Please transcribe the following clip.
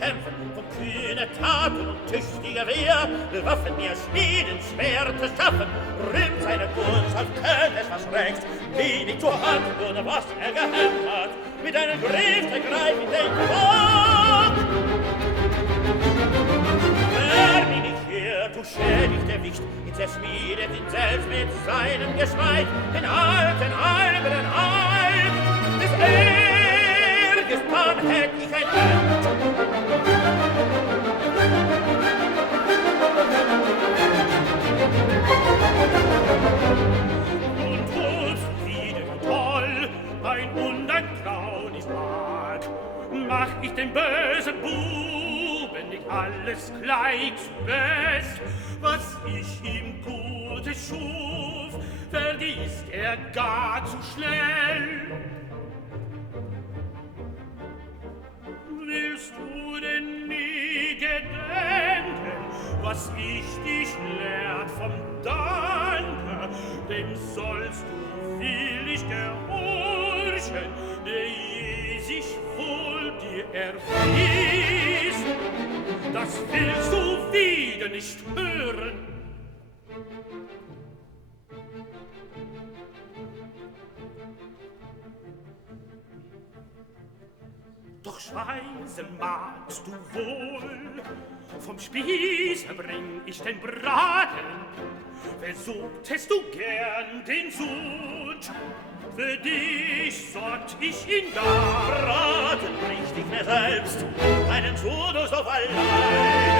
kämpfen, von kühne Taten und tüchtiger Wehr, Waffen mir schmieden, Schwerte schaffen, rühmt seine Kunst, als könnte es was recht, wenig zur Hand, nur was er gehemmt hat, mit einem Griff ergreif ich den Bock. Wer bin ich hier, du schädigt der Wicht, ihn zerschmiedet ihn selbst mit seinem Geschmeid, den alten, albernen Eid, des Ärges dann hätt ich ein Ende. Und zufrieden und toll, ein und ein Traun ich mag, mach ich den bösen Buben nicht alles gleich best, was ich ihm Gutes schuf, vergisst er gar zu schnell. Willst du denn nie gedenken, was ich dich lehrt vom Danke, dem sollst du willig gehorchen, der je sich wohl dir erwies. Das willst du wieder nicht hören. Doch speisen magst du wohl, vom Spieße bring ich den Braten. Versuchtest du gern den Sud, für dich sorgt ich ihn da. Braten bricht ich mir selbst, einen Sud auf allein.